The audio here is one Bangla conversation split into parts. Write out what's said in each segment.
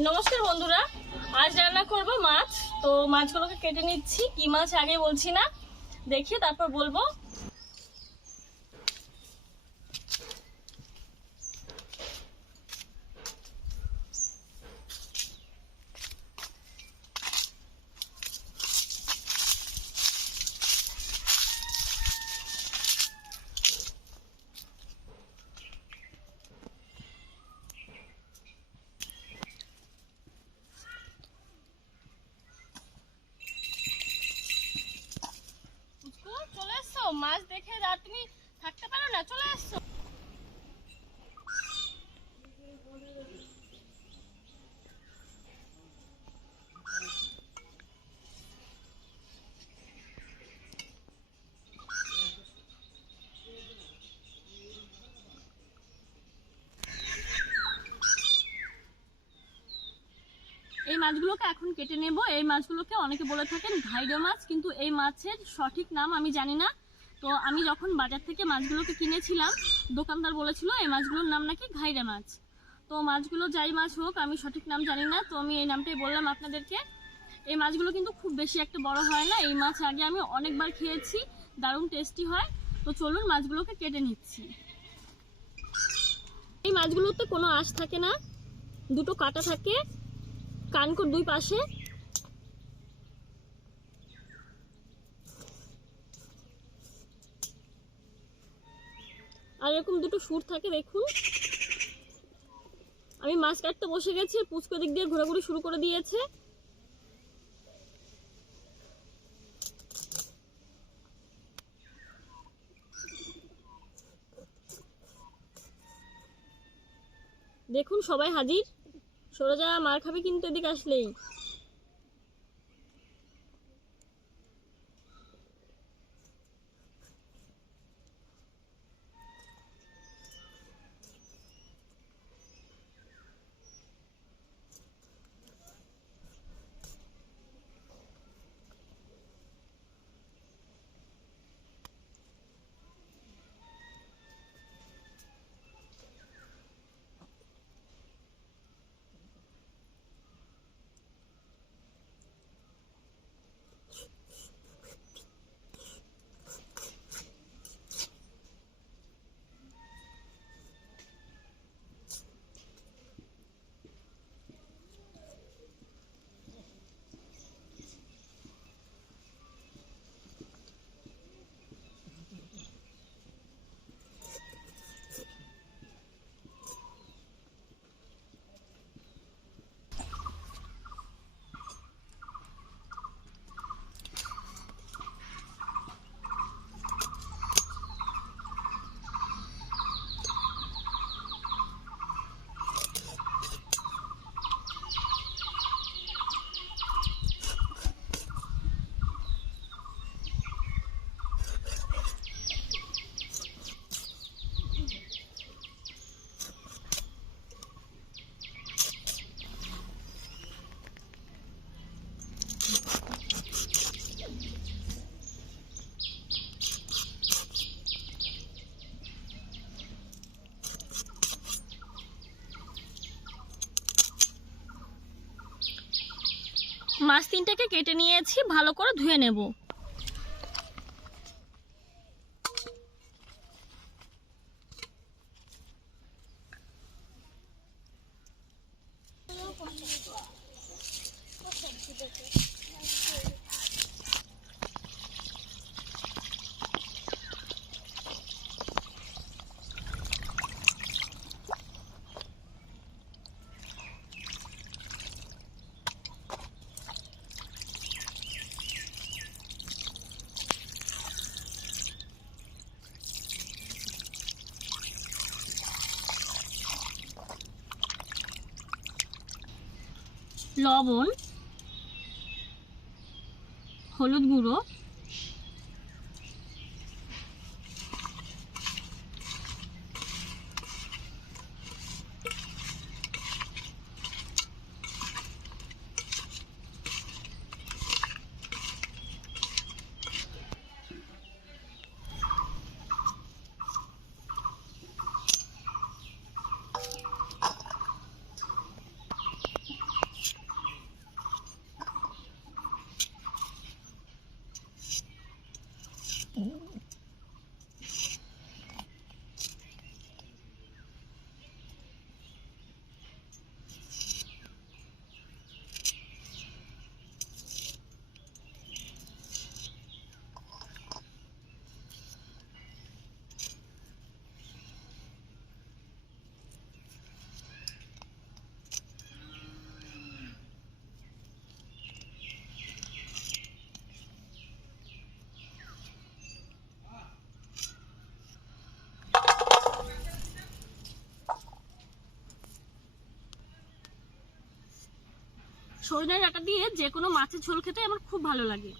নমস্কার বন্ধুরা, আজ রান্না করব মাছ। তো মাছগুলোকে কেটে নিচ্ছি। কি মাছ আগে বলছি না, দেখি তারপর বলবো। চলে এসছো, মাছ দেখে আর তুমি থাকতে পারো না, চলে এসছো। এই মাছগুলোকে এখন কেটে নেব। এই মাছগুলোকে অনেকে বলে থাকেন ঘাইড়ে মাছ, কিন্তু এই মাছের সঠিক নাম আমি জানি না। তো আমি যখন বাজার থেকে মাছগুলোকে কিনেছিলাম, দোকানদার বলেছিল এই মাছগুলোর নাম নাকি ঘাইড়ে মাছ। তো মাছগুলো যাই মাছ হোক, আমি সঠিক নাম জানি না, তো আমি এই নামটাই বললাম আপনাদেরকে। এই মাছগুলো কিন্তু খুব বেশি একটা বড় হয় না। এই মাছ আগে আমি অনেকবার খেয়েছি, দারুণ টেস্টি হয়। তো চলুন মাছগুলোকে কেটে নিচ্ছি। এই মাছগুলোতে কোনো আঁশ থাকে না, দুটো কাটা থাকে কানকোর দুই পাশে। আর এরকম দুটো সুর থাকে, দেখুন। আমি মাছ কাটতে বসে গেছি, পুচকো দিক দিয়ে ঘোরাঘুরি শুরু করে দিয়েছে। দেখুন সবাই হাজির। সরে যা, মার খাবে কিন্তু এদিকে আসলেই। মাছ তিনটাকে কেটে নিয়েছি, ভালো করে ধুয়ে নেব। লবণ, হলুদ গুঁড়ো, সজনে ডাঁটা দিয়ে যে কোনো মাছের ঝোল খেতে আমার খুব ভালো লাগে।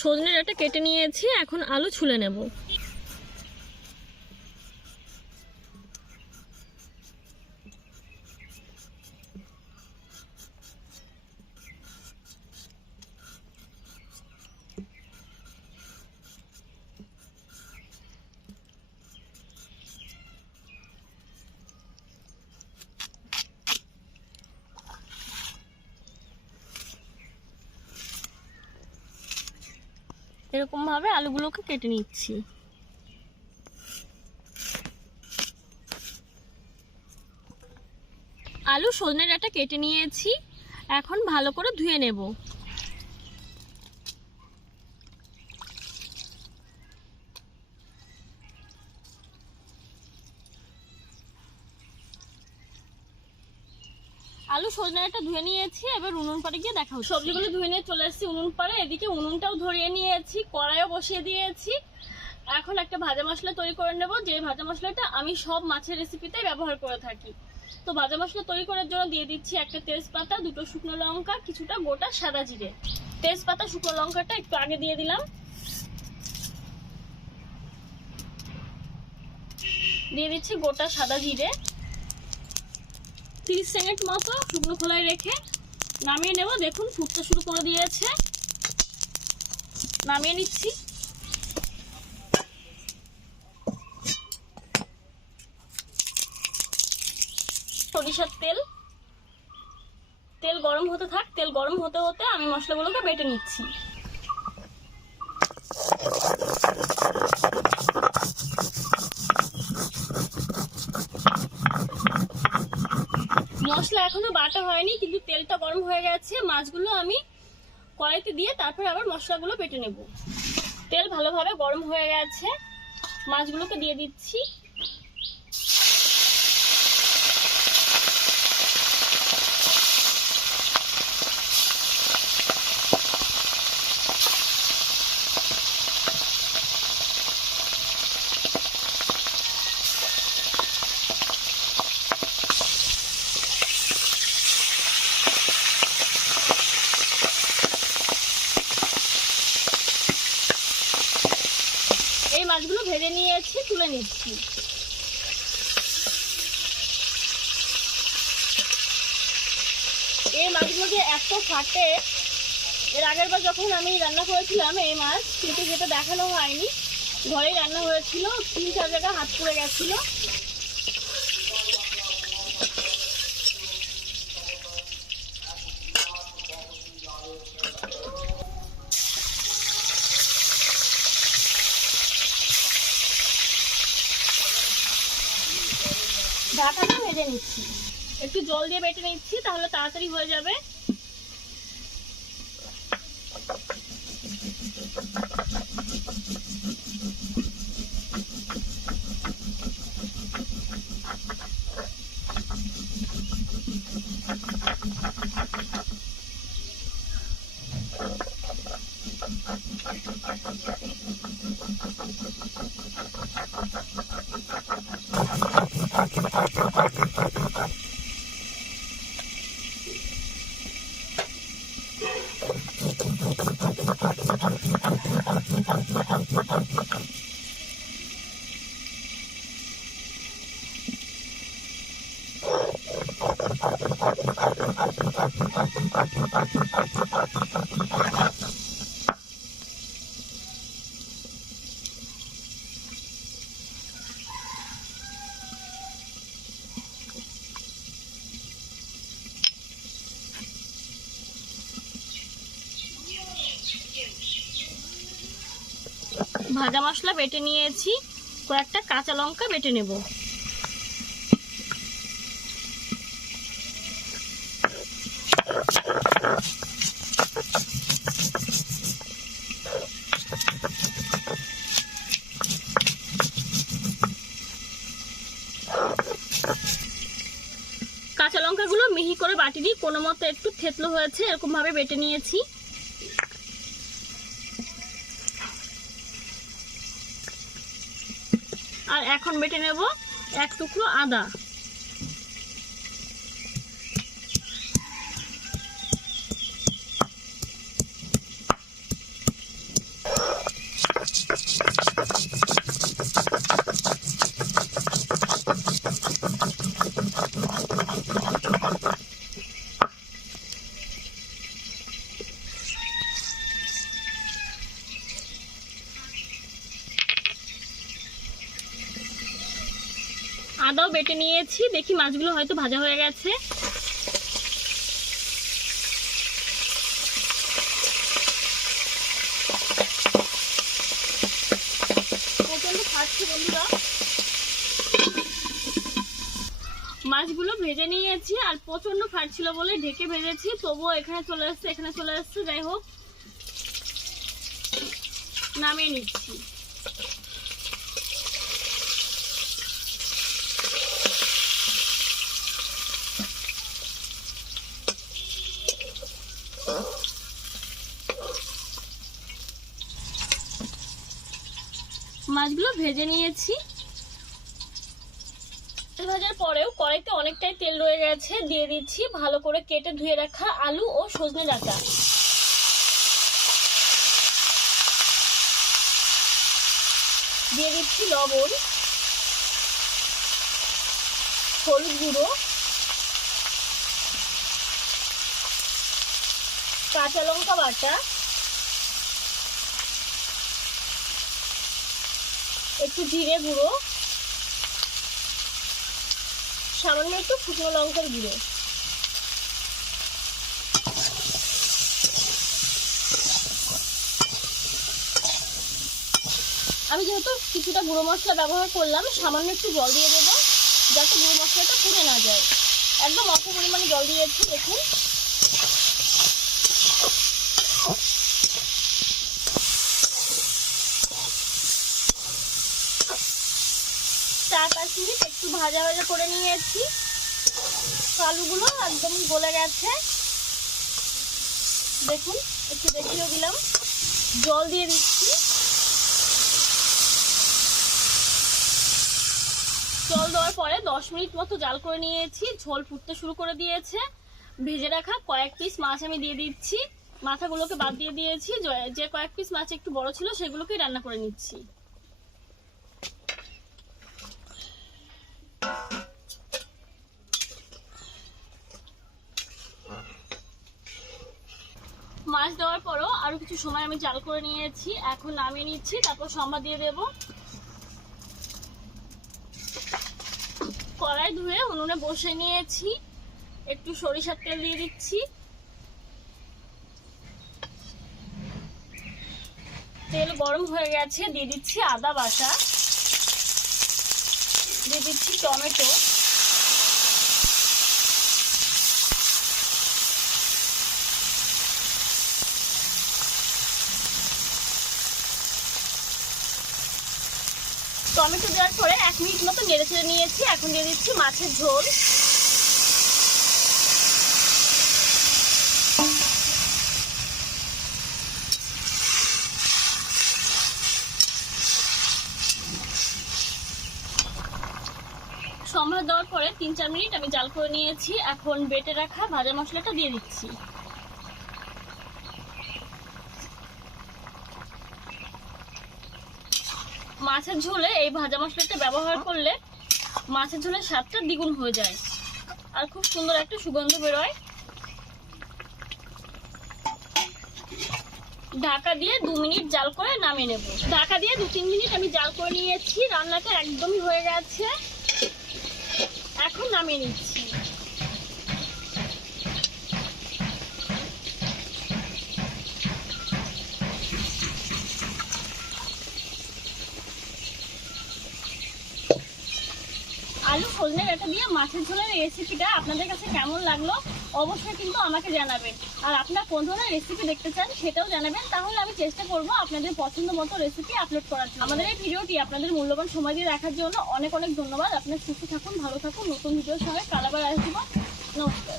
সজনে ডাঁটা কেটে নিয়েছি, এখন আলু ছুলে নেব। এরকম ভাবে আলুগুলোকে কেটে নিচ্ছি। আলু সজনে ডাঁটা কেটে নিয়েছি, এখন ভালো করে ধুয়ে নেব। আলু সজনে ডাঁটা ধুয়ে নিয়েছি, এবার উনুন পাড়ে গিয়ে দেখা হচ্ছে। সবজিগুলো ধুয়ে নিয়ে চলে এসেছি উনুন পাড়ে। এদিকে উনুনটাও ধরিয়ে নিয়েছি, কড়াইও বসিয়ে দিয়েছি। এখন একটা ভাজা মশলা তৈরি করে নেব, যে ভাজা মশলাটা আমি সব মাছের রেসিপিতে ব্যবহার করে থাকি। তো ভাজা মশলা তৈরি করার জন্য দিয়ে দিচ্ছি একটা তেজপাতা, দুটো শুকনো লঙ্কা, কিছুটা গোটা সাদা জিরে। তেজপাতা শুকনো লঙ্কাটা একটু আগে দিয়ে দিলাম। দিয়ে দিচ্ছি গোটা সাদা জিরে। 30 সেকেন্ড মতো শুকনো খোলায় রেখে নামিয়ে নেব। দেখুন ফুটতে শুরু করে দিয়েছে, নামিয়ে নিচ্ছি। সরিষার তেল, তেল গরম হতে থাক। তেল গরম হতে হতে আমি মশলাগুলোকে বেটে নিচ্ছি। মশলা এখনো বাটা হয়নি, কিন্তু তেলটা গরম হয়ে গেছে। মাছগুলো আমি কড়াইতে দিয়ে তারপর আবার মশলাগুলো বেটে নেব। তেল ভালোভাবে গরম হয়ে গেছে, মাছগুলোকে দিয়ে দিচ্ছি। এই মাছগুলো ভেজে নিয়েছি, তুলে নিচ্ছি। এই মাছগুলো যে এত ফাটে, এর আগের বার যখন আমি রান্না করেছিলাম এই মাছ, কিন্তু যেটা দেখানো হয়নি, ঘরেই রান্না হয়েছিল, 3-4 জায়গায় হাত পুড়ে গেছিল। ডাঁটাটা ভেজে নিচ্ছি, একটু জল দিয়ে বেটে নিচ্ছি, তাহলে তাড়াতাড়ি হয়ে যাবে। ভাজা মশলা বেটে নিয়েছি, কয়েকটা কাঁচা লঙ্কা বেটে নেব। মিহি করে বাটিনি, কোনো মতো একটু থেতলো হয়েছে, এরকম ভাবে বেটে নিয়েছি। আর এখন বেটে নেব 1 টুকরো আদা। আদাও বেটে নিয়েছি, দেখি মাছগুলো হয়তো ভাজা হয়ে গেছে। প্রচন্ড ফাটছে বন্ধুরা। মাছগুলো ভেজে নিয়েছি, আর প্রচন্ড ফাটছিল বলে ঢেকে ভেজেছি, তবুও এখানে চলে আসছে। যাই হোক, নামিয়ে নিচ্ছি। মাছগুলো ভেজে নিয়েছি। ভাজার পরেও কড়াইতে অনেকটাই তেল রয়ে গেছে, দিয়ে দিচ্ছি ভালো করে কেটে ধুয়ে রাখা আলু ও সজনে ডাঁটা। দিয়ে দিচ্ছি লবণ, হলুদ গুঁড়ো, কাঁচা লঙ্কা বাটা, একটু জিরে গুঁড়ো, সামান্য একটু শুকনো লঙ্কার গুঁড়ো। আমি যেহেতু কিছুটা গুঁড়ো মশলা ব্যবহার করলাম, সামান্য একটু জল দিয়ে দেবো যাতে গুঁড়ো মশলাটা পুড়ে না যায়। একদম অল্প পরিমাণে জল দিয়েছি। দেখুন, 4-5 মিনিট একটু ভাজা করে নিয়েছি। আলুগুলো একদম গলে গেছে। দেখুন, একটু দেখিয়ে দিলাম। জল দিয়ে দিচ্ছি। জল দেওয়ার পরে 10 মিনিট মতো জাল করে নিয়েছি। ঝোল ফুটতে শুরু করে দিয়েছে। ভেজে রাখা কয়েক পিস মাছ আমি দিয়ে দিচ্ছি। মাথাগুলোকে বাদ দিয়ে দিয়েছি। যে কয়েক পিস মাছ একটু বড় ছিল সেগুলোকে রান্না করে নিচ্ছি। মাছ দেওয়ার পরও আরো কিছু সময় আমি জাল করে নিয়েছি। এখন নামিয়ে নিচ্ছি, তারপর সম্বাদ দিয়ে দেব। কড়াই ধুয়ে উনুনে বসে নিয়েছি। একটু সরিষার তেল দিয়ে দিচ্ছি। তেল গরম হয়ে গেছে, দিয়ে দিচ্ছি আদা বাটা, দিয়ে দিচ্ছি টমেটো, টমেটো দেওয়ার পরে 1 মিনিট মতো নেড়ে চেড়ে নিয়েছি। এখন দিয়ে দিচ্ছি মাছের ঝোল। সম্বাদ দেওয়ার পরে 3-4 মিনিট আমি জাল করে নিয়েছি। এখন বেটে রাখা ভাজা মশলাটা দিয়ে দিচ্ছি। মাছের ঝোলে এই ভাজা মশলাটা ব্যবহার করলে মাছের ঝোলের স্বাদটা দ্বিগুণ হয়ে যায়, আর খুব সুন্দর একটা সুগন্ধ বেরোয়। ঢাকা দিয়ে 2 মিনিট জাল করে নামিয়ে নেব। ঢাকা দিয়ে 2-3 মিনিট আমি জাল করে নিয়েছি। রান্নাটা একদমই হয়ে গেছে। এখন নামিয়ে নিচ্ছি। আলু সজনে ডাঁটা দিয়ে মাছের ঝোলের রেসিপিটা আপনাদের কাছে কেমন লাগলো অবশ্যই কিন্তু আমাকে জানাবেন। আর আপনারা কোন ধরনের রেসিপি দেখতে চান সেটাও জানাবেন, তাহলে আমি চেষ্টা করব আপনাদের পছন্দ মতো রেসিপি আপলোড করার জন্য। আমাদের এই ভিডিওটি আপনাদের মূল্যবান সময় দিয়ে দেখার জন্য অনেক অনেক ধন্যবাদ। আপনারা সুস্থ থাকুন, ভালো থাকুন। নতুন ভিডিওর সঙ্গে কাল আবার আসবো। নমস্কার।